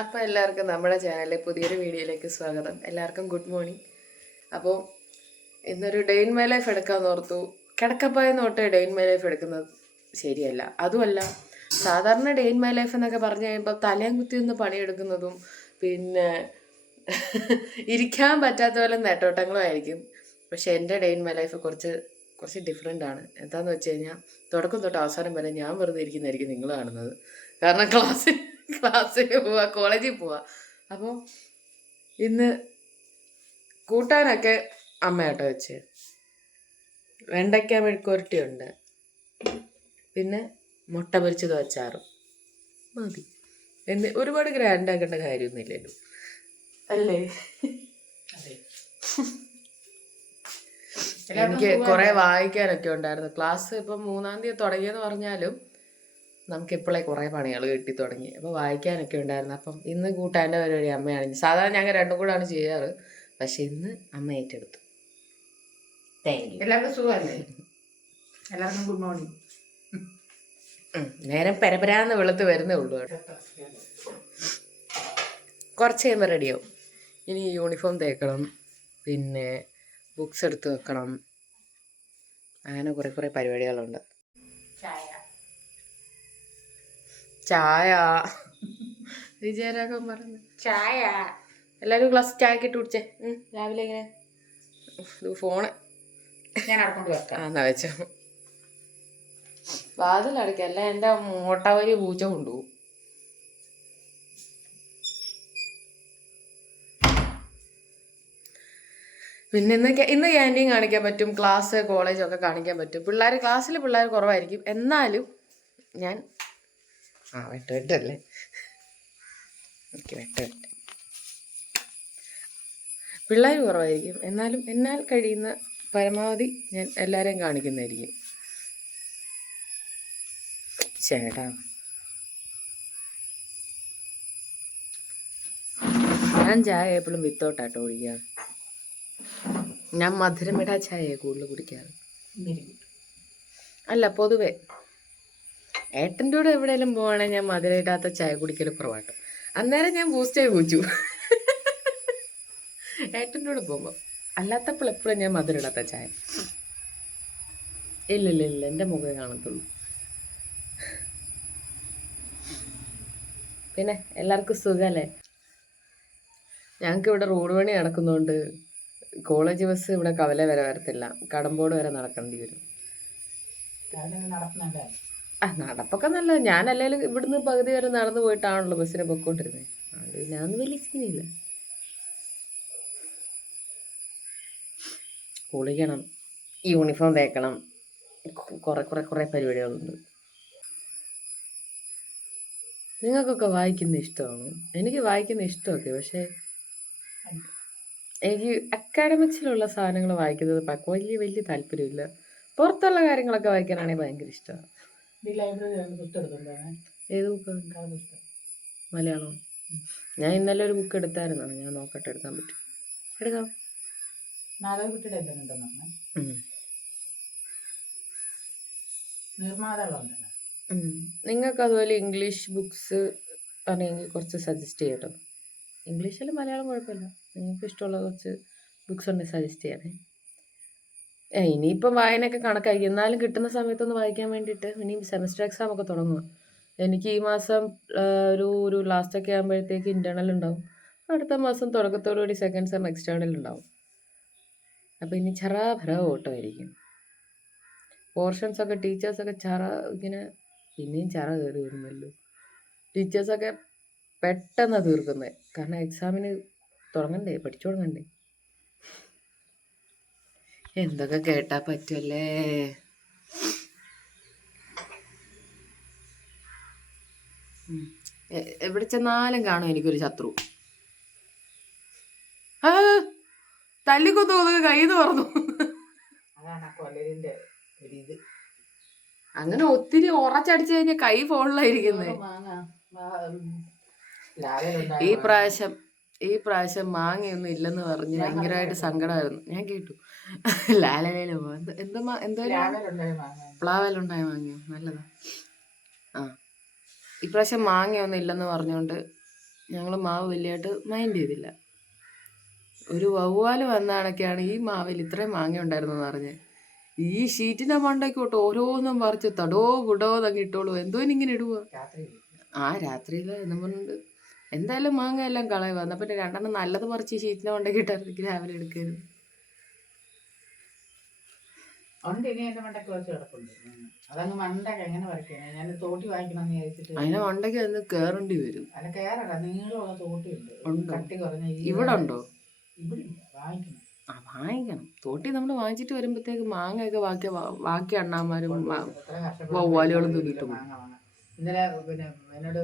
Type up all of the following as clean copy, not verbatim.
അപ്പോൾ എല്ലാവർക്കും നമ്മുടെ ചാനലിലെ പുതിയൊരു വീഡിയോയിലേക്ക് സ്വാഗതം. എല്ലാവർക്കും ഗുഡ് മോർണിംഗ്. അപ്പോൾ ഇന്നൊരു ഡേ ഇൻ മൈ ലൈഫ് എടുക്കാമെന്ന് ഓർത്തു. കിടക്കപ്പായെന്ന് തൊട്ട് ഡേ ഇൻ മൈ ലൈഫ് എടുക്കുന്നത് ശരിയല്ല. അതുമല്ല, സാധാരണ ഡേ ഇൻ മൈ ലൈഫ് എന്നൊക്കെ പറഞ്ഞു കഴിയുമ്പോൾ തലയും കുത്തി നിന്ന് പണിയെടുക്കുന്നതും പിന്നെ ഇരിക്കാൻ പറ്റാത്ത പോലെ നെട്ടോട്ടങ്ങളും ആയിരിക്കും. പക്ഷെ എൻ്റെ ഡേ ഇൻ മൈ ലൈഫ് കുറച്ച് ഡിഫറെൻ്റ് ആണ്. എന്താണെന്ന് വെച്ച് കഴിഞ്ഞാൽ തുടക്കം തൊട്ട് അവസാനം വരെ ഞാൻ വെറുതെ ഇരിക്കുന്നതായിരിക്കും നിങ്ങൾ കാണുന്നത്. കാരണം ക്ലാസ്സിൽ പോവാ, കോളേജിൽ പോവാ. അപ്പോൾ ഇന്ന് കൂട്ടാനൊക്കെ അമ്മയാട്ടോ വെച്ച്. വെണ്ടയ്ക്ക മെഴുക്കുവരട്ടിയുണ്ട്, പിന്നെ മുട്ട പൊരിച്ചത് അച്ചാറും മതി. ഒരുപാട് ഗ്രാൻഡ് ആക്കേണ്ട കാര്യമൊന്നുമില്ലല്ലോ, അല്ലേ? എനിക്ക് കുറെ വായിക്കാനൊക്കെ ഉണ്ടായിരുന്നു. ക്ലാസ് ഇപ്പം 3-ാം തീയതി തുടങ്ങിയെന്ന് പറഞ്ഞാലും നമുക്ക് ഇപ്പോഴേ കുറേ പണികൾ കിട്ടി തുടങ്ങി. അപ്പോൾ വായിക്കാനൊക്കെ ഉണ്ടായിരുന്നു. അപ്പം ഇന്ന് കൂട്ടാൻ്റെ പരിപാടി അമ്മയാണ്. സാധാരണ ഞങ്ങൾ രണ്ടും കൂടാണ് ചെയ്യാറ്, പക്ഷെ ഇന്ന് അമ്മ ഏറ്റെടുത്തു. Thank you. എല്ലാവർക്കും സുഖമല്ലേ? എല്ലാവർക്കും ഗുഡ് മോർണിംഗ്. നേരം പരപരാന്ന് വെളുത്ത് വരുന്നേ ഉള്ളൂ. കുറച്ച് കഴിയുമ്പോൾ റെഡിയാവും. ഇനി യൂണിഫോം തേക്കണം, പിന്നെ ബുക്സ് എടുത്ത് വെക്കണം, അങ്ങനെ കുറേ പരിപാടികളുണ്ട്. ചായ വിജയരാഘവൻ പറഞ്ഞു ചായ. എല്ലാവരും ഗ്ലാസ് ചായക്ക് ഇട്ട് കുടിച്ചേ. രാവിലെ ഇങ്ങനെ ഫോണ് ഞാൻ അടക്കൊണ്ട് വെക്കാം. എന്നാ വെച്ചോ. വാതിലടയ്ക്കാം, അല്ല എൻ്റെ മോട്ടവരി പൂച്ച കൊണ്ടുപോകും. പിന്നെ ഇന്ന് ക്യാൻറ്റീൻ കാണിക്കാൻ പറ്റും, ക്ലാസ് കോളേജൊക്കെ കാണിക്കാൻ പറ്റും. ക്ലാസ്സിൽ പിള്ളേർ കുറവായിരിക്കും. എന്നാലും ഞാൻ വെട്ടല്ലേ വെട്ട് പിള്ളേർ കുറവായിരിക്കും. എന്നാലും എന്നാൽ കഴിയുന്ന പരമാവധി ഞാൻ എല്ലാവരെയും കാണിക്കുന്നതായിരിക്കും. ചേട്ടാ, ഞാൻ ചായ എപ്പോഴും വിത്തോട്ടാട്ടോ കുടിക്കുക. ഞാൻ മധുരമിടാ ചായ കൂടുതൽ കുടിക്കാറ്. അല്ല, പൊതുവെ ഏട്ടൻ്റെ കൂടെ എവിടെയെങ്കിലും പോവുകയാണെങ്കിൽ ഞാൻ മധുരമിടാത്ത ചായ കുടിക്കൽ കുറവാട്ടോ. അന്നേരം ഞാൻ ബൂസ്റ്റായി കുടിച്ചു ഏട്ടൻ്റെ കൂടെ പോകുമ്പോൾ. അല്ലാത്തപ്പോൾ എപ്പോഴും ഞാൻ മധുരമിടാത്ത ചായ. ഇല്ല, എൻ്റെ മുഖം കാണത്തുള്ളൂ. പിന്നെ എല്ലാവർക്കും സുഖമല്ലേ? ഞങ്ങൾക്ക് ഇവിടെ റോഡ് പണി നടക്കുന്നതുകൊണ്ട് കോളേജ് ബസ് ഇവിടെ കവല വരെ വരത്തില്ല, കടമ്പോട് വരെ നടക്കേണ്ടി വരും. നടപ്പൊക്കെ നല്ലത്. ഞാനല്ലേലും ഇവിടുന്ന് പകുതി വരെ നടന്നു പോയിട്ടാണല്ലോ ബസ്സിനെ പൊയ്ക്കൊണ്ടിരുന്നത്. അത് പിന്നെ അതൊന്നും വലിയ സീനില്ല. കുളിക്കണം, യൂണിഫോം തേക്കണം, കുറേ പരിപാടികളുണ്ട്. നിങ്ങൾക്കൊക്കെ വായിക്കുന്ന ഇഷ്ടമാണ്. എനിക്ക് വായിക്കുന്ന ഇഷ്ടമൊക്കെ, പക്ഷേ എനിക്ക് അക്കാഡമിക്സിലുള്ള സാധനങ്ങൾ വായിക്കുന്നത് വലിയ താല്പര്യമില്ല. പുറത്തുള്ള കാര്യങ്ങളൊക്കെ വായിക്കാനാണെങ്കിൽ ഭയങ്കര ഇഷ്ടമാണ്. ഏത് ബുക്കാണ്? മലയാളം. ഞാൻ ഇന്നലെ ഒരു ബുക്ക് എടുത്തായിരുന്നാണ്. ഞാൻ നോക്കട്ടെ, എടുക്കാൻ പറ്റും. എടുക്കാം. നിങ്ങൾക്ക് അതുപോലെ ഇംഗ്ലീഷ് ബുക്സ് ആണെങ്കിൽ കുറച്ച് സജസ്റ്റ് ചെയ്യട്ടോ. ഇംഗ്ലീഷിലും മലയാളം കുഴപ്പമില്ല. നിങ്ങൾക്ക് ഇഷ്ടമുള്ള കുറച്ച് ബുക്സ് ഉണ്ടെങ്കിൽ സജസ്റ്റ് ചെയ്യണേ. ഇനിയിപ്പം വായനയൊക്കെ കണക്കായി, എന്നാലും കിട്ടുന്ന സമയത്തൊന്ന് വായിക്കാൻ വേണ്ടിയിട്ട്. ഇനി സെമസ്റ്റർ എക്സാം ഒക്കെ തുടങ്ങുക. എനിക്ക് ഈ മാസം ഒരു ലാസ്റ്റൊക്കെ ആകുമ്പോഴത്തേക്ക് ഇൻറ്റേർണൽ ഉണ്ടാവും. അടുത്ത മാസം തുടക്കത്തോടുകൂടി സെക്കൻഡ് സെം എക്സ്റ്റേണൽ ഉണ്ടാവും. അപ്പോൾ ഇനി ഭര ഓട്ടമായിരിക്കും. പോർഷൻസൊക്കെ ടീച്ചേഴ്സൊക്കെ ഇങ്ങനെ പിന്നെയും കയറി വരുന്നല്ലോ. ടീച്ചേഴ്സൊക്കെ പെട്ടെന്ന് തീർക്കുന്നത്, കാരണം എക്സാമിന് തുടങ്ങണ്ടേ, പഠിച്ചു തുടങ്ങണ്ടേ. എന്തൊക്കെ കേട്ടാ പറ്റുമല്ലേ. എവിടെ ചെന്നാലും കാണും എനിക്കൊരു ശത്രു. തല്ലിക്കൊന്നു കൊതുക് കയ്യിൽ പറഞ്ഞു. അങ്ങനെ ഒത്തിരി ഉറച്ചടിച്ചു കഴിഞ്ഞാൽ കൈ ഫോണിലായിരിക്കുന്നത്. ഈ പ്രാവശ്യം മാങ്ങയൊന്നും ഇല്ലെന്ന് പറഞ്ഞ് ഭയങ്കരമായിട്ട് സങ്കടമായിരുന്നു. ഞാൻ കേട്ടു. ലാലയിലോ എന്താ പ്ലാവലുണ്ടായ മാങ്ങയോ? നല്ലതാ. ഇപ്രാവശ്യം മാങ്ങയൊന്നും ഇല്ലെന്ന് പറഞ്ഞുകൊണ്ട് ഞങ്ങൾ മാവ് വലിയായിട്ട് മൈൻഡ് ചെയ്തില്ല. ഒരു വവ്വാല് വന്നാണൊക്കെയാണ് ഈ മാവിൽ ഇത്രയും മാങ്ങ ഉണ്ടായിരുന്നെന്ന് പറഞ്ഞ് ഈ ഷീറ്റിന്റെ മണ്ടയ്ക്കോട്ട് ഓരോന്നും പറിച്ച് തടോ പുടോ തങ്ങി ഇട്ടോളൂ. എന്തോ ഇങ്ങനെ ഇടുക ആ രാത്രിയിൽ എന്നും പറഞ്ഞിട്ട് എന്തായാലും മാങ്ങ എല്ലാം കളയുക. എന്നാൽ പിന്നെ 2 നല്ലത് പറിച്ച് ഷീറ്റിന്റെ മണ്ടയ്ക്ക് ഇട്ടായിരുന്നെങ്കിൽ രാവിലെ എടുക്കരുത്. അതങ്ങ് മണ്ടൊക്കെ എങ്ങനെ പറിക്കണേ? ഞാൻ തോട്ടി വാങ്ങിക്കണമെന്ന് വിചാരിച്ചിട്ട് അതിനെ മണ്ടയ്ക്ക് അന്ന് കയറേണ്ടി വരും. അല്ല കേറണ്ട, നീളമുള്ള തോട്ടിയുണ്ട്, കട്ടി കുറഞ്ഞ. ഇവിടെ ഉണ്ടോ? ഇവിടെ വാങ്ങിക്കണം. വാങ്ങിക്കണം. തോട്ടി നമ്മൾ വാങ്ങിച്ചിട്ട് വരുമ്പോഴത്തേക്ക് മാങ്ങയൊക്കെ ബാക്കി അണ്ണാമാരും വവ്വാലുകളും തിന്നിട്ട് പോകും. ഇന്നലെ പിന്നെ എന്നോട്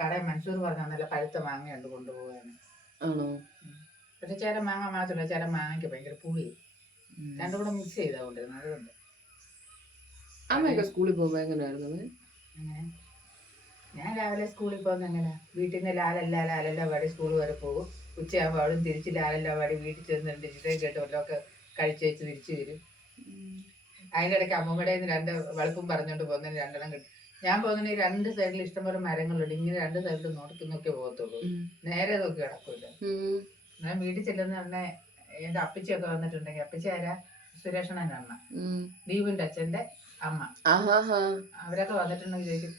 കടയിൽ മൻസൂർ പറഞ്ഞ നല്ല പഴുത്ത മാങ്ങയുണ്ട് കൊണ്ടുപോകാൻ. ആണോ? പക്ഷെ ചില മാങ്ങ മാത്രമല്ല, ചില മാങ്ങയ്ക്ക് ഭയങ്കര പുളി. രണ്ടും കൂടെ മിക്സ് ചെയ്താ കൊണ്ടിരുന്നത്. അതുകൊണ്ട് അമ്മയൊക്കെ സ്കൂളിൽ പോകുമ്പോൾ എങ്ങനെയായിരുന്നു? ഞാൻ രാവിലെ സ്കൂളിൽ പോകുന്ന എങ്ങനെ, വീട്ടിൽ നിന്ന് ലാലല്ല വാടി സ്കൂൾ വരെ പോകും. ഉച്ചയാകുമ്പോൾ അവിടെ തിരിച്ച് ലാലല്ല വാടി വീട്ടിൽ ചെന്ന് 2 ചിട്ടയും കേട്ട് വല്ലതൊക്കെ കഴിച്ച് വെച്ച് തിരിച്ചു വരും. അതിനിടയ്ക്ക് അമ്മൂമ്മയുടെ 2 വെളുപ്പും പറഞ്ഞുകൊണ്ട് പോകുന്നതിന് 2 കിട്ടും. ഞാൻ പോകുന്നതിന് 2 സൈഡിൽ ഇഷ്ടംപോലെ മരങ്ങളുണ്ട്. ഇങ്ങനെ 2 സൈഡിൽ നോക്കി പോകത്തുള്ളൂ, നേരെ നോക്കി കിടക്കൂല. ഞാൻ വീട്ടിൽ ചെല്ലുന്ന തന്നെ എന്റെ അപ്പച്ചിയൊക്കെ വന്നിട്ടുണ്ടെങ്കിൽ, അപ്പച്ചി ആരാ? സുരേഷണന്റെ അമ്മ, ദീപിന്റെ അച്ഛന്റെ അമ്മ. അവരൊക്കെ വന്നിട്ടുണ്ടെങ്കിൽ ചോദിക്കും,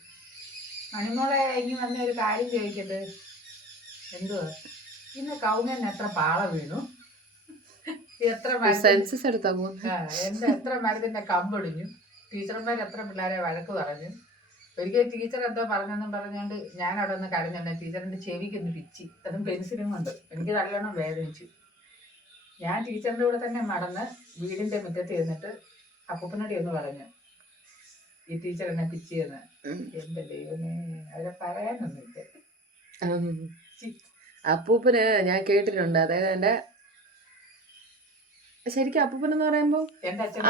മണിമോളെ ഇനി വന്ന ഒരു കാര്യം ചോദിക്കട്ടെ. എന്തുവാ? ഇന്ന് കൗങ്ങന് എത്ര പാള വീണു, എത്ര മരത്തിന്റെ കമ്പൊടിഞ്ഞു, ടീച്ചർമാർ എത്ര പിള്ളേരെ വഴക്ക് പറഞ്ഞു. ഒരിക്കൽ ടീച്ചർ എന്തോ പറഞ്ഞെന്നും പറഞ്ഞുകൊണ്ട് ഞാൻ അവിടെ ഒന്ന് കരഞ്ഞുണ്ട്. ടീച്ചറിന്റെ ചെവിക്കൊന്ന് പിച്ചി, അതും പെൻസിലും കൊണ്ട്. എനിക്ക് നല്ലോണം വേദനിച്ചു. ഞാൻ ടീച്ചറിന്റെ കൂടെ തന്നെ മടന്ന് വീടിന്റെ മുറ്റത്ത് ചെന്നിട്ട് അപ്പൂപ്പനോട് ഒന്ന് പറഞ്ഞു, ഈ ടീച്ചർ എന്നെ പിച്ചിയെന്ന്. എന്റെ ദൈവമേ, അവരെ പറയാനൊന്നുമില്ല. അപ്പൂപ്പന് ഞാൻ കേട്ടിട്ടുണ്ട്. അതായത് എന്റെ ശരിക്കും അപ്പൂപ്പൻ എന്ന് പറയുമ്പോ എന്റെ അച്ഛൻ,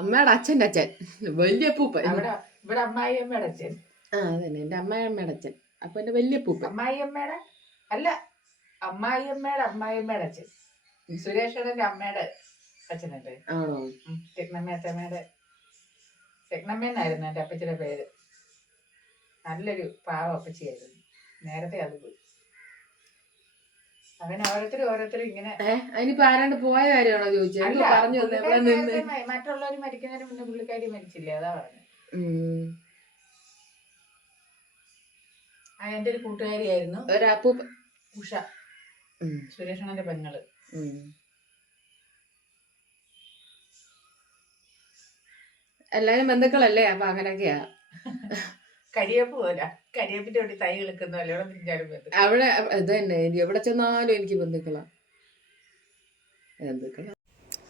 അമ്മയുടെ അച്ഛൻ്റെ അച്ഛൻ, വലിയ അപ്പൂപ്പൻ. ഇവിടെ അമ്മായിയമ്മയുടെ അച്ഛൻ. അതന്നെ, എന്റെ അമ്മായിയമ്മയുടെ അച്ഛൻ. അപ്പൊ എന്റെ വലിയ അപ്പൂപ്പൻ. അമ്മായിയമ്മയുടെ അല്ല, അമ്മായിയമ്മയുടെ അച്ഛൻ. സുരേഷന്റെ അമ്മയുടെ അച്ഛനല്ലേ? ആണോ? തെക്നമ്മേന്നായിരുന്നു എന്റെ അപ്പച്ചിയുടെ പേര്. നല്ലൊരു പാവ അപ്പച്ചിയായിരുന്നു. നേരത്തെ അത് പോയി. അങ്ങനെ ഓരോരുത്തരും ഇങ്ങനെ. അതിനിപ്പോ ആരാണ്ട് പോയ കാര്യമാണോ ചോദിച്ചത്? മറ്റുള്ളവർ മരിക്കുന്നതിന് മുന്നേ പുള്ളിക്കാരി മരിച്ചില്ലേ, അതാ പറഞ്ഞു. എന്റെ ഒരു കൂട്ടുകാരിയായിരുന്നു ഉഷ, സുരേഷണന്റെ പെങ്ങള്. എല്ലാരും ബന്ധുക്കളല്ലേ, അപ്പൊ അങ്ങനെയൊക്കെയാ. കരിയേപ്പ് പോലെ, കരിയേപ്പിന്റെ വേണ്ടി തൈ കളിക്കുന്നല്ലോ അവിടെ. ഇത് തന്നെ, എവിടെ ചെന്നാലും എനിക്ക് ബന്ധുക്കളാ.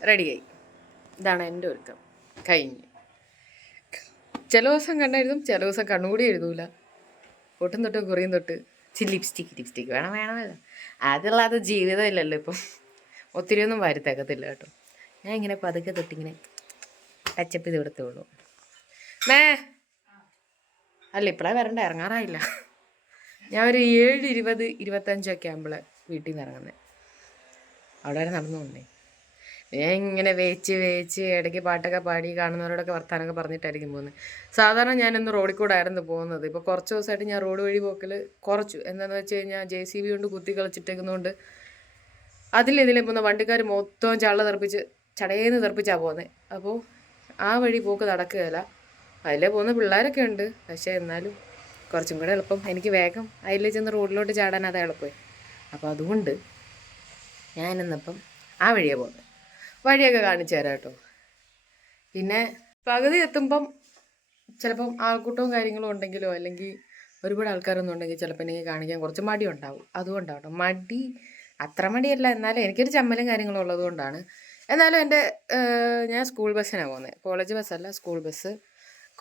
റെഡിയായി. ഇതാണ് എൻ്റെ ഒരുക്കം കഴിഞ്ഞ്. ചില ദിവസം കണ്ടായിരുന്നു, ചില ദിവസം കണ്ണുകൂടി എഴുതൂല. ഒട്ടും തൊട്ടും കുറിയും തൊട്ട് ലിപ്സ്റ്റിക്ക് വേണം. അതുള്ളത് ജീവിതമില്ലല്ലോ ഇപ്പം. ഒത്തിരി ഒന്നും വരുത്തേക്കത്തില്ല കേട്ടോ. ഞാൻ ഇങ്ങനെ പതുക്കെ തൊട്ടിങ്ങനെ ടച്ചപ്പ് ചെയ്ത് കൊടുത്തുള്ളൂ. അല്ല, ഇപ്പോഴേ വരണ്ട, ഇറങ്ങാറായില്ല. ഞാൻ ഒരു 7:20, 25 ആകുമ്പോഴേ വീട്ടിൽ നിന്ന് ഇറങ്ങുന്നത്. അവിടെ വരെ നടന്നു പോകണ്ടേ. ഞാൻ ഇങ്ങനെ വേച്ച് ഇടയ്ക്ക് പാട്ടൊക്കെ പാടി കാണുന്നവരോടൊക്കെ വർത്താനൊക്കെ പറഞ്ഞിട്ടായിരിക്കും പോകുന്നത്. സാധാരണ ഞാനിന്ന് റോഡിൽ കൂടെ ആയിരുന്നു പോകുന്നത്. ഇപ്പോൾ കുറച്ച് ദിവസമായിട്ട് ഞാൻ റോഡ് വഴി പോക്കൽ കുറച്ചു. എന്താണെന്ന് വെച്ച് കഴിഞ്ഞാൽ JCB കൊണ്ട് കുത്തി കളിച്ചിട്ടേക്കുന്നതുകൊണ്ട് ഇതിലെ പോകുന്ന വണ്ടിക്കാർ മൊത്തം ചടയേന്ന് തെറിപ്പിച്ചാണ് പോകുന്നത്. അപ്പോൾ ആ വഴി പോക്ക് നടക്കുകയില്ല. അതിലേ പോകുന്ന പിള്ളേരൊക്കെ ഉണ്ട്. പക്ഷേ എന്നാലും കുറച്ചും കൂടെ എളുപ്പം എനിക്ക് വേഗം അതിലേ ചെന്ന് റോഡിലോട്ട് ചാടാൻ അതാ എളുപ്പമായി. അപ്പോൾ അതുകൊണ്ട് ഞാനിന്നപ്പം ആ വഴിയാണ് പോകുന്നത്. വഴിയൊക്കെ കാണിച്ചു തരാം കേട്ടോ. പിന്നെ പകുതി എത്തുമ്പം ചിലപ്പം ആൾക്കൂട്ടവും കാര്യങ്ങളും ഉണ്ടെങ്കിലോ അല്ലെങ്കിൽ ഒരുപാട് ആൾക്കാരൊന്നും ഉണ്ടെങ്കിൽ ചിലപ്പോൾ എനിക്ക് കാണിക്കാൻ കുറച്ച് മടി ഉണ്ടാവും. അതുകൊണ്ടാട്ടോ. മടി അത്ര മടിയല്ല, എന്നാലും എനിക്കൊരു ചമ്മലും കാര്യങ്ങളും ഉള്ളത് കൊണ്ടാണ്. എന്നാലും ഞാൻ സ്കൂൾ ബസ്സിനാണ് പോകുന്നത്. കോളേജ് ബസ്സല്ല, സ്കൂൾ ബസ്.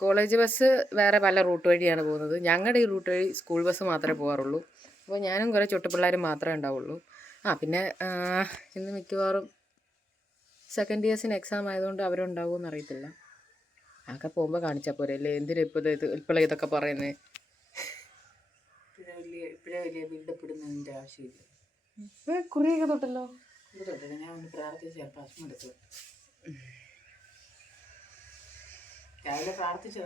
കോളേജ് ബസ് വേറെ പല റൂട്ട് വഴിയാണ് പോകുന്നത്. ഞങ്ങളുടെ ഈ റൂട്ട് വഴി സ്കൂൾ ബസ് മാത്രമേ പോകാറുള്ളൂ. അപ്പോൾ ഞാനും കുറേ ചുട്ടുപിള്ളേരും മാത്രമേ ഉണ്ടാവുള്ളൂ. പിന്നെ ഇന്ന് മിക്കവാറും സെക്കൻഡ് ഇയേഴ്സിന് എക്സാം ആയതുകൊണ്ട് അവരുണ്ടാവുമെന്ന് അറിയത്തില്ല. ആകെ പോകുമ്പോൾ കാണിച്ചാൽ പോരെ അല്ലേ? എന്തിനാ ഇപ്പോഴേ ഇതൊക്കെ പറയുന്നത്? ഇപ്പോഴേ വലിയ ബിൽഡപ്പിടുന്നതിൻ്റെ ആവശ്യമില്ല. കുറിയൊക്കെ തൊട്ടല്ലോ. ഞാൻ ഒന്ന് പ്രാർത്ഥിച്ച ഭസ്മം എടുത്തു. രാവിലെ പ്രാർത്ഥിച്ചോ?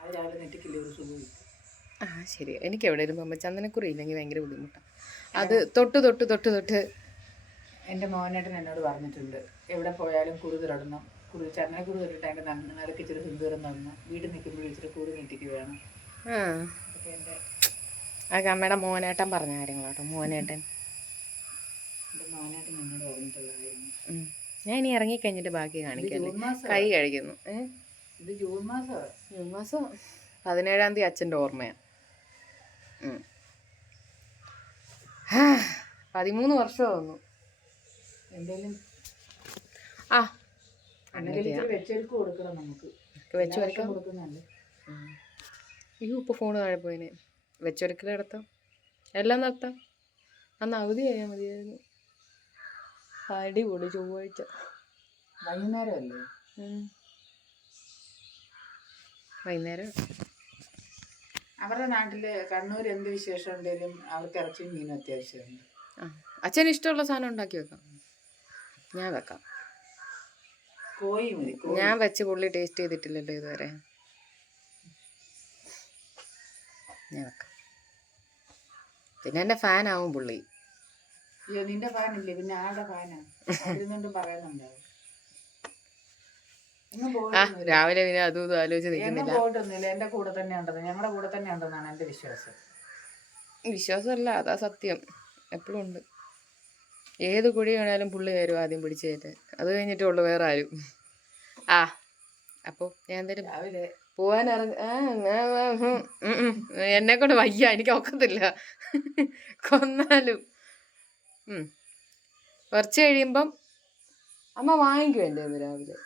അത് രാവിലെ നെറ്റിക്കില്ല, ഒരു സുഖമില്ല. ആ ശരി, എനിക്ക് എവിടെ പോകുമ്പോൾ ചന്ദനക്കുറി ഇല്ലെങ്കിൽ ഭയങ്കര ബുദ്ധിമുട്ടാണ്. അത് തൊട്ട് തൊട്ട് തൊട്ട് തൊട്ട് എൻ്റെ മോനേട്ടൻ എന്നോട് പറഞ്ഞിട്ടുണ്ട്, എവിടെ പോയാലും കുറുതിടണം, ചന്ദനക്കുറി തൊട്ടിട്ട് അതിൻ്റെ നടുക്ക് ഇച്ചിരി സിന്ദൂരം തന്നു, വീട്ടിൽ നിൽക്കുമ്പോഴും ഇച്ചിരി കുറി നീട്ടിക്ക് വേണം. ആ അതൊക്കെ എൻ്റെ അമ്മയുടെ മോനേട്ടൻ പറഞ്ഞ കാര്യങ്ങളാട്ടോ. മോനേട്ടൻ എന്നോട് പറഞ്ഞിട്ടുള്ള കാര്യം. ഞാൻ ഇനി ഇറങ്ങിക്കഴിഞ്ഞിട്ട് ബാക്കി കാണിക്കല്ലേ. കൈ കഴിക്കുന്നു. ഇത് ജൂൺ മാസമാണ്. ജൂൺ മാസം 17-ാം തീയതി അച്ഛൻ്റെ ഓർമ്മയാണ്. 13 വർഷമാകുന്നു. എന്തെങ്കിലും ആ വെച്ചെടുക്ക് കൊടുക്കണം, നമുക്ക് വെച്ച് വരയ്ക്കാൻ കൊടുക്കുന്നുണ്ട്. അയ്യോ ഇപ്പോൾ ഫോണ് താഴെ പോയിനെ. വെച്ചൊരുക്കൽ നടത്താം, എല്ലാം നടത്താം. അന്ന് അവധി ചെയ്യാൻ മതിയായിരുന്നു. അടിപൊളി ചൊവ്വാഴ്ച വൈകുന്നേരം അല്ലേ? വൈകുന്നേരം. അവരുടെ നാട്ടില് കണ്ണൂർ എന്ത് വിശേഷം ഉണ്ടെങ്കിലും അവർക്ക് ഇറച്ചിയും മീനും അത്യാവശ്യമുണ്ട്. അച്ഛന് ഇഷ്ടമുള്ള സാധനം ഉണ്ടാക്കി വെക്കാം. ഞാൻ വെക്കാം. കോഴി മതി. ഞാൻ വെച്ച് പുള്ളി ടേസ്റ്റ് ചെയ്തിട്ടില്ലല്ലോ ഇതുവരെ. ഞാൻ വെക്കാം. പിന്നെ എൻ്റെ ഫാനാവും പുള്ളി. അയ്യോ, നിന്റെ ഫാനില്ലേ, പിന്നെ ആരുടെ ഫാനാണ്? അതിരുന്നുകൊണ്ടും പറയുന്നുണ്ടാവും. രാവിലെ പിന്നെ അതും ഇതും ആലോചിച്ച് നിൽക്കുന്നില്ല. പോയിട്ടൊന്നുമില്ല, എൻ്റെ കൂടെ തന്നെ ഉണ്ടെന്ന്, ഞങ്ങളുടെ കൂടെ തന്നെ ഉണ്ടെന്നാണ് എൻ്റെ വിശ്വാസം. വിശ്വാസമല്ല, അതാ സത്യം. എപ്പോഴും ഉണ്ട്. ഏത് കുഴി വേണേലും പുള്ളി കയറും ആദ്യം പിടിച്ചേറ്റ്. അത് കഴിഞ്ഞിട്ടുള്ളൂ വേറെ ആരും. അപ്പോൾ ഞാൻ എന്തായാലും രാവിലെ പോവാൻ എന്നെ കൊണ്ട് വയ്യ, എനിക്ക് ഒക്കത്തില്ല. കൊന്നാലും കുറച്ച് കഴിയുമ്പം അമ്മ വാങ്ങിക്കും എൻ്റെ രാവിലെ.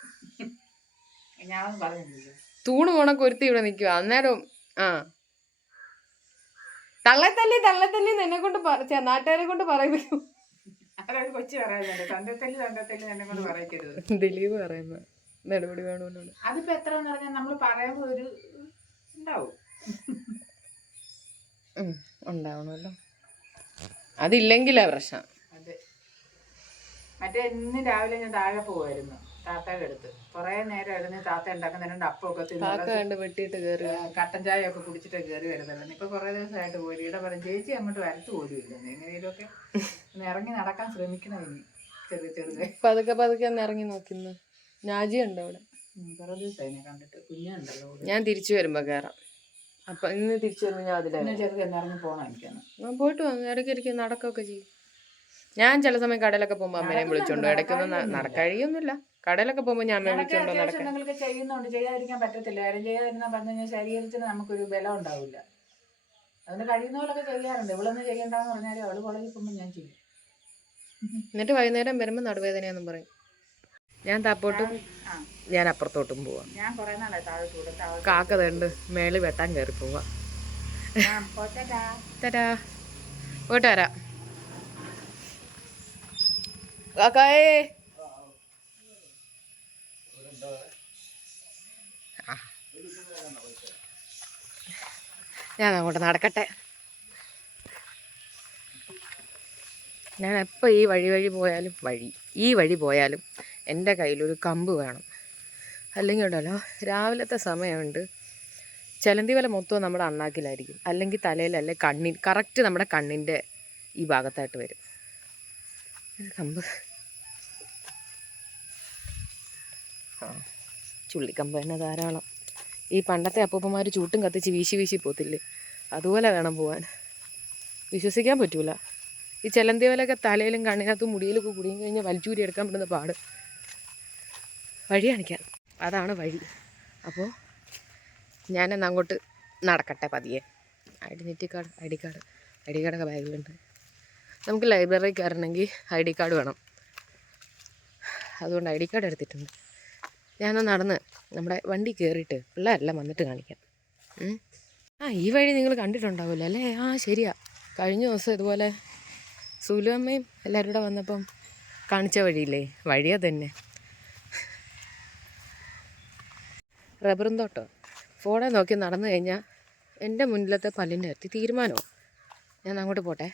ഞാൻ പറഞ്ഞില്ല, തൂണ് പോണൊക്കെ ഒരുത്തി ഇവിടെ നിൽക്കുക. അന്നേരം തള്ളത്തല്ലി എന്നെ കൊണ്ട് നാട്ടുകാരെ കൊണ്ട് പറയിപ്പിക്കും. കൊച്ചു പറയുന്നുണ്ട്, തന്തത്തല്ലി എന്നെ കൊണ്ട് പറയിക്കരുത്. ദിലീപ് പറയുന്ന നടപടി വേണമെന്നാണ്. അതിപ്പോ എത്ര പറഞ്ഞാൽ നമ്മൾ പറയുമ്പോ ഒരു ഉണ്ടാവണമല്ലോ. അതില്ലെങ്കിലാ പ്രശ്നം. അതെ. മറ്റേ ഇന്ന് രാവിലെ ഞാൻ താഴെ പോവായിരുന്നു താത്തയുടെ അടുത്ത്. കുറെ നേരം ഇരുന്ന് താത്ത ഉണ്ടാക്കുന്ന അപ്പമൊക്കെ തിന്നു വെട്ടിയിട്ട് കയറി കട്ടൻ ചായ ഒക്കെ കുടിച്ചിട്ട് കയറി വരുന്നുണ്ട്. ഇപ്പൊ കുറെ ദിവസമായിട്ട് പോയി. ഇവിടെ പറഞ്ഞു, ചേച്ചി അങ്ങോട്ട് വരത്ത് പോലും ഇല്ല, എങ്ങനെയൊക്കെ ഇറങ്ങി നടക്കാൻ ശ്രമിക്കണം. ഇനി ചെറിയ പതുക്കെ ഇറങ്ങി നോക്കുന്നു. നാജി ഉണ്ടോ അവിടെ? കുറെ ദിവസമായി കണ്ടിട്ട്. കുഞ്ഞുണ്ടല്ലോ. ഞാൻ തിരിച്ചു വരുമ്പോ കയറാം. അപ്പൊ ഇന്ന് തിരിച്ചു വരുമ്പോ ഞാൻ അതിലെ ചെറുത് ഇറങ്ങി പോകണം. എനിക്കാണ് ഞാൻ പോയിട്ട് വന്നു. ഇടയ്ക്ക് നടക്കുകയൊക്കെ ചെയ്യും. ഞാൻ ചില സമയം കടയിലൊക്കെ പോകുമ്പോ അമ്മേനെ വിളിച്ചോണ്ടോ. ഇടയ്ക്കൊന്നും കഴിയൊന്നുമില്ല. കടയിലൊക്കെ പോകുമ്പോ ഞാൻ അമ്മയെ വിളിച്ചോണ്ടോ നടക്കാം. ചെയ്യുന്നുണ്ട്, ചെയ്യാതിരിക്കാൻ പറ്റത്തില്ല. കാര്യം ചെയ്യാതിരുന്നാ പറഞ്ഞു കഴിഞ്ഞാൽ ശരീരത്തിന് നമുക്കൊരു ബലം ഉണ്ടാവില്ല. അതിന് കഴിയുന്ന പോലൊക്കെ ചെയ്യാറുണ്ട്. ഇവളൊന്നും ചെയ്യണ്ടെന്ന് പറഞ്ഞാലും അവള് കോളേജിൽ പോകുമ്പോൾ ഞാൻ ചെയ്യും. എന്നിട്ട് വൈകുന്നേരം വരുമ്പോ നടുവേദനയാന്നും പറയും. ഞാൻ താപ്പോട്ടും ഞാൻ അപ്പുറത്തോട്ടും പോവാം. ഞാൻ കുറെ നാളെ താഴെ കാക്ക തണ്ട് മേളി വെട്ടാൻ കയറി പോവാ. പോയിട്ട് വരാം. കാക്കായേ ഞാൻ അങ്ങോട്ട് നടക്കട്ടെ. ഞാൻ എപ്പോൾ ഈ വഴി പോയാലും എൻ്റെ കയ്യിലൊരു കമ്പ് വേണം. അല്ലെങ്കിൽ ഉണ്ടല്ലോ, രാവിലത്തെ സമയമുണ്ട്, ചിലന്തി വല മൊത്തം നമ്മുടെ അണ്ണാക്കിലായിരിക്കും, അല്ലെങ്കിൽ തലയിൽ, അല്ലെങ്കിൽ കണ്ണിൽ, കറക്റ്റ് നമ്മുടെ കണ്ണിൻ്റെ ഈ ഭാഗത്തായിട്ട് വരും കമ്പ്. ചുള്ളിക്കമ്പ് തന്നെ ധാരാളം. ഈ പണ്ടത്തെ അപ്പൂപ്പന്മാർ ചൂട്ടും കത്തിച്ച് വീശി പോത്തില്ലേ, അതുപോലെ വേണം പോവാൻ. വിശ്വസിക്കാൻ പറ്റൂല. ഈ ചിലന്തി വലയൊക്കെ തലയിലും കണ്ണിനകത്തും മുടിയിലൊക്കെ കുടുങ്ങി കഴിഞ്ഞാൽ വലിച്ചൂരി എടുക്കാൻ പറ്റുന്ന പാട്. വഴി കാണിക്കാം, അതാണ് വഴി. അപ്പോൾ ഞാനെന്ന് അങ്ങോട്ട് നടക്കട്ടെ പതിയെ. ഐഡൻറ്റിറ്റി കാർഡ്, ഐ ഡി കാർഡൊക്കെ ബാഗിലുണ്ട്. നമുക്ക് ലൈബ്രറി കയറണമെങ്കിൽ ഐ ഡി കാർഡ് വേണം. അതുകൊണ്ട് ഐ ഡി കാർഡ് എടുത്തിട്ടുണ്ട്. ഞാനൊന്ന് നടന്ന് നമ്മുടെ വണ്ടി കയറിയിട്ട് പിള്ളേരെല്ലാം വന്നിട്ട് കാണിക്കാം. ഈ വഴി നിങ്ങൾ കണ്ടിട്ടുണ്ടാവില്ല അല്ലേ? ശരിയാ, കഴിഞ്ഞ ദിവസം ഇതുപോലെ സുലുവമ്മയും എല്ലാവരും കൂടെ വന്നപ്പം കാണിച്ച വഴിയില്ലേ, വഴിയാ തന്നെ. റബ്ബറും തോട്ടം. ഫോണെ നോക്കി നടന്നു കഴിഞ്ഞാൽ എൻ്റെ മുന്നിലത്തെ പല്ലിൻ്റെ അടുത്ത് തീരുമാനമോ. ഞാൻ അങ്ങോട്ട് പോട്ടെ.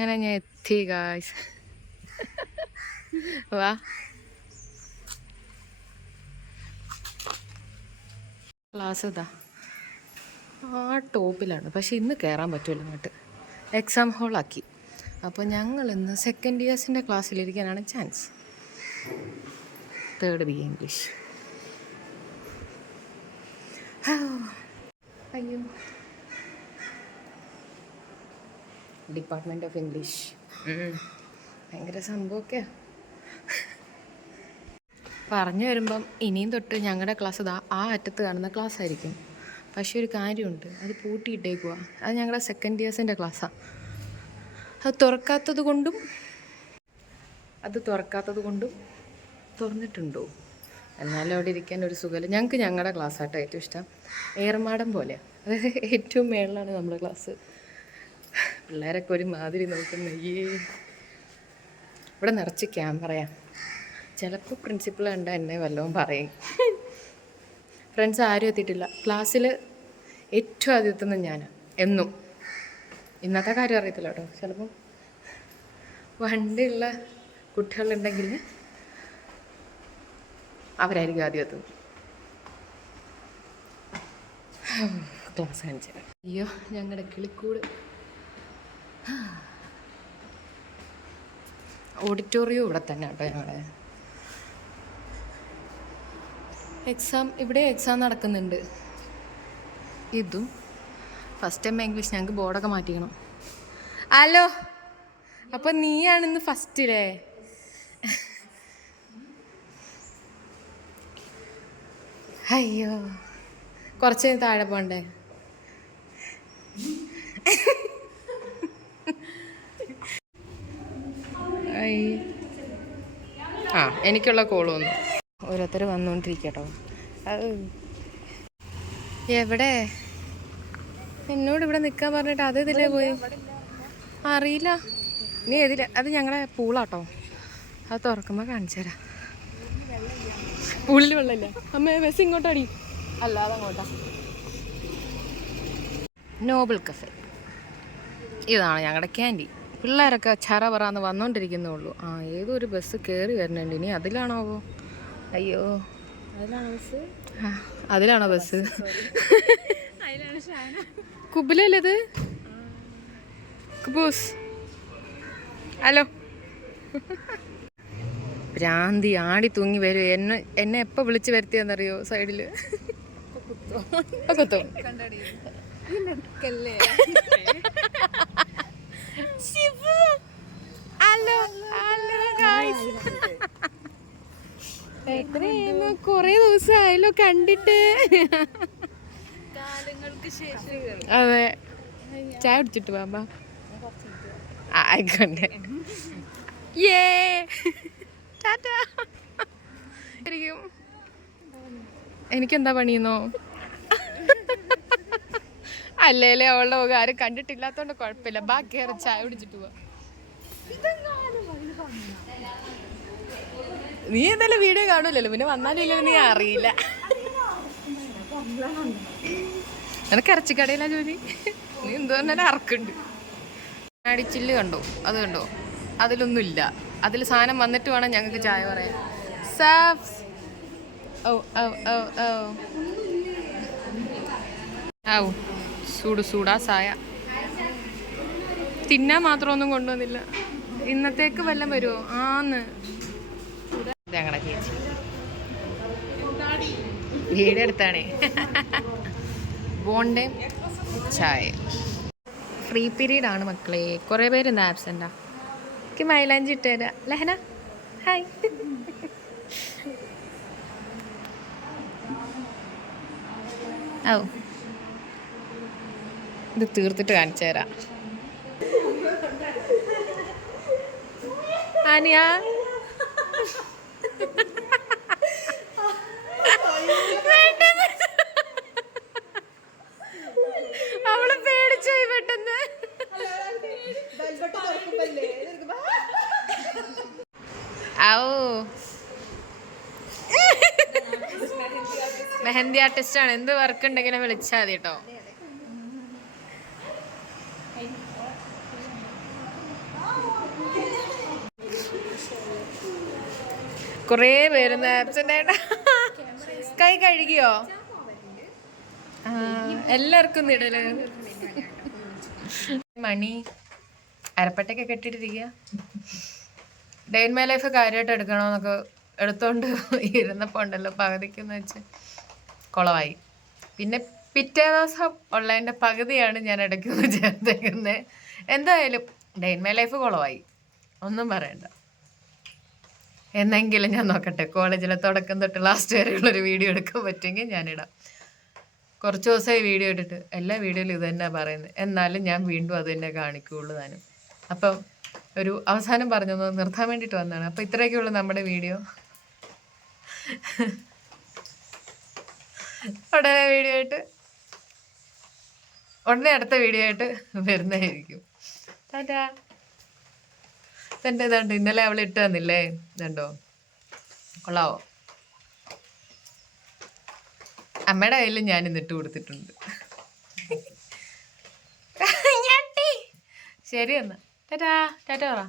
അങ്ങനെ ഞാൻ എത്തി ഗായ്സ്. വാ, ക്ലാസ് ഇതാ ആ ടോപ്പിലാണ്. പക്ഷെ ഇന്ന് കയറാൻ പറ്റുമല്ലോ അങ്ങോട്ട്, എക്സാം ഹോളാക്കി. അപ്പോൾ ഞങ്ങൾ ഇന്ന് സെക്കൻഡ് ഇയേഴ്സിൻ്റെ ക്ലാസ്സിലിരിക്കാനാണ് ചാൻസ്. Third B English. അയ്യോ, ഡിപ്പാർട്ട്മെൻറ്റ് ഓഫ് ഇംഗ്ലീഷ് ഭയങ്കര സംഭവമൊക്കെയാണ്. പറഞ്ഞു വരുമ്പം ഇനിയും തൊട്ട് ഞങ്ങളുടെ ക്ലാസ് ഇതാ ആ അറ്റത്ത് കാണുന്ന ക്ലാസ് ആയിരിക്കും. പക്ഷേ ഒരു കാര്യമുണ്ട്, അത് പൂട്ടിയിട്ടേക്കുക. അത് ഞങ്ങളുടെ സെക്കൻഡ് ഇയേഴ്സിൻ്റെ ക്ലാസ്സാണ്. അത് തുറക്കാത്തത് കൊണ്ടും തുറന്നിട്ടുണ്ടോ എന്നാലും അവിടെ ഇരിക്കാൻ ഒരു സുഖമില്ല. ഞങ്ങൾക്ക് ഞങ്ങളുടെ ക്ലാസ്സാട്ടോ ഏറ്റവും ഇഷ്ടം. ഏറമാടം പോലെയാണ്, അതായത് ഏറ്റവും മേളിലാണ് നമ്മുടെ ക്ലാസ്. പിള്ളേരൊക്കെ ഒരു മാതിരി നോക്കുന്നു. ഇവിടെ നിറച്ച് ക്യാമറയാണ്. ചിലപ്പോൾ പ്രിൻസിപ്പൾ കണ്ട എന്നെ വല്ലതും പറയും. ഫ്രണ്ട്സ് ആരും എത്തിയിട്ടില്ല. ക്ലാസ്സിൽ ഏറ്റവും ആദ്യത്തെന്ന് ഞാൻ എന്നും. ഇന്നത്തെ കാര്യം അറിയത്തില്ല കേട്ടോ. ചിലപ്പം വണ്ടിയുള്ള കുട്ടികളുണ്ടെങ്കിൽ അവരായിരിക്കും ആദ്യം എത്തുന്നത്. ക്ലാസ് കാണിച്ചു തരാം. അയ്യോ, ഞങ്ങളുടെ കിളിക്കൂട്. ഓഡിറ്റോറിയം ഇവിടെ തന്നെ കേട്ടോ. ഞങ്ങളുടെ ഇവിടെ എക്സാം നടക്കുന്നുണ്ട്. ഇതും ഫസ്റ്റ് ടൈം ഇംഗ്ലീഷ്. ഞങ്ങൾക്ക് ബോർഡൊക്കെ മാറ്റിക്കണം. ഹലോ, അപ്പം നീയാണിന്ന് ഫസ്റ്റില്ലേ? അയ്യോ, കുറച്ച് താഴെ പോണ്ടേ? ആ, എനിക്കുള്ള കോള് വന്നു. ഓരോരുത്തർ വന്നുകൊണ്ടിരിക്കട്ടോ. അത് എവിടെ എന്നോട് ഇവിടെ നിൽക്കാൻ പറഞ്ഞിട്ട് അത് ഇതിലേ പോയി അറിയില്ല. നീ എതിരെ? അത് ഞങ്ങളുടെ പൂളാട്ടോ. അത് തുറക്കുമ്പോൾ കാണിച്ചു തരാം. പൂളിൽ വെള്ളമില്ല അമ്മേ. ബസ് ഇങ്ങോട്ടടി, അല്ലാതെ അങ്ങോട്ടാ. നോബിൾ കഫേ. ഇതാണ് ഞങ്ങളുടെ ക്യാൻറ്റീൻ. പിള്ളേരൊക്കെ ചറ പറയാന്ന് വന്നുകൊണ്ടിരിക്കുന്നേ ഉള്ളൂ. ആ, ഏതോ ഒരു ബസ് കയറി വരുന്നുണ്ട്. ഇനി അതിലാണാവോ? അയ്യോ, അതിലാണോ ബസ്? കുബിലല്ലേ കുബൂസ്? ഹലോ, ഭ്രാന്തി ആടി തൂങ്ങി വരും. എന്നെ എപ്പോൾ വിളിച്ച് വരുത്തിയെന്നറിയോ? സൈഡിൽ കുത്തും. കൊറേ ദിവസമായല്ലോ കണ്ടിട്ട്. അതെ, ചായ കുടിച്ചിട്ട് പാമ്പ ആയിക്കോട്ടെ. എനിക്കെന്താ പണിയെന്നോ? അല്ലേലേ അവളുടെ മുഖം ആരും കണ്ടിട്ടില്ലാത്തോണ്ട് കുഴപ്പമില്ല. ബാക്കി കയറി ചായ കുടിച്ചിട്ട് പോവാ. നീ എന്തായാലും വീഡിയോ കാണൂലല്ലോ, പിന്നെ വന്നാലും നീ അറിയില്ല. നിനക്ക് ഇറച്ചിക്കടയിലാ ജോലി. നീ എന്തോ പറഞ്ഞാലും അറക്കുണ്ട്. അടിച്ചില്ല് കണ്ടോ? അത് കണ്ടോ? അതിലൊന്നും ഇല്ല. അതിൽ സാധനം വന്നിട്ട് വേണം ഞങ്ങൾക്ക് ചായ പറയാൻ. സാഫ്സ്. ഓ ഓ ഓ ഓ ഔ, ചൂടാ ചായ. തിന്നാൻ മാത്രമൊന്നും കൊണ്ടുവന്നില്ല. ഇന്നത്തേക്ക് വല്ലതും വരുമോ? ആന്ന് ഞങ്ങളുടെ ചേച്ചി വീഡിയോ എടുത്താണേ. ബോണ്ടേം ചായ. ഫ്രീ പീരീഡ് ആണ് മക്കളെ. കുറേ പേര് എന്താ ആബ്സെൻ്റാ? എനിക്ക് മൈലാഞ്ചി ഇട്ട് തരാം. ലഹന ഹായ്. ഓ, ഇത് തീർത്തിട്ട് കാണിച്ചു തരാം. ആനിയാ അവള് പേടിച്ചായി പെട്ടെന്ന്. മെഹന്തി ആർട്ടിസ്റ്റ് ആണ്. എന്ത് വർക്ക് ഉണ്ടെങ്കിലും വിളിച്ചാൽ മതി കേട്ടോ. കുറേ പേരുന്ന ആബ്സെന്റ് ആയിട്ട് കൈ കഴുകിയോ? എല്ലാവർക്കും ഇടല് മണി അരപ്പട്ടൊക്കെ കെട്ടിട്ടിരിക്കുക. ഡേ ഇൻ മൈ ലൈഫ് കാര്യമായിട്ട് എടുക്കണമെന്നൊക്കെ എടുത്തോണ്ട് ഇരുന്നപ്പോൾ ഉണ്ടല്ലോ പകുതിക്കെന്ന് വെച്ച് കുളമായി. പിന്നെ പിറ്റേ ദിവസം ഉള്ളതിൻ്റെ പകുതിയാണ് ഞാൻ ഇടയ്ക്കൊന്ന് ചേർത്തേക്കുന്നത്. എന്തായാലും ഡേ ഇൻ മൈ ലൈഫ് കുളമായി, ഒന്നും പറയണ്ട. എന്നെങ്കിലും ഞാൻ നോക്കട്ടെ, കോളേജിലെ തുടക്കം തൊട്ട് ലാസ്റ്റ് വരെയുള്ളൊരു വീഡിയോ എടുക്കാൻ പറ്റുമെങ്കിൽ ഞാനിടാം. കുറച്ച് ദിവസമായി വീഡിയോ ഇട്ടിട്ട് എല്ലാ വീഡിയോയിലും ഇത് തന്നെയാണ് പറയുന്നത്. എന്നാലും ഞാൻ വീണ്ടും അത് തന്നെ കാണിക്കുകയുള്ളൂ താനും. അപ്പം ഒരു അവസാനം പറഞ്ഞൊന്ന് നിർത്താൻ വേണ്ടിയിട്ട് വന്നതാണ്. അപ്പം ഇത്രയൊക്കെയുള്ളൂ നമ്മുടെ വീഡിയോ. ഉടനെ അടുത്ത വീഡിയോ ആയിട്ട് വരുന്നതായിരിക്കും. ടാറ്റാ. ഇതുണ്ട്, ഇന്നലെ അവൾ ഇട്ട് തന്നില്ലേ, ഇതുണ്ടോ, കൊള്ളാവോ? അമ്മയുടെ കയ്യിൽ ഞാൻ ഇന്നിട്ട് കൊടുത്തിട്ടുണ്ട്. ശരി എന്നാ, ടാറ്റാ. ടാറ്റ പറ.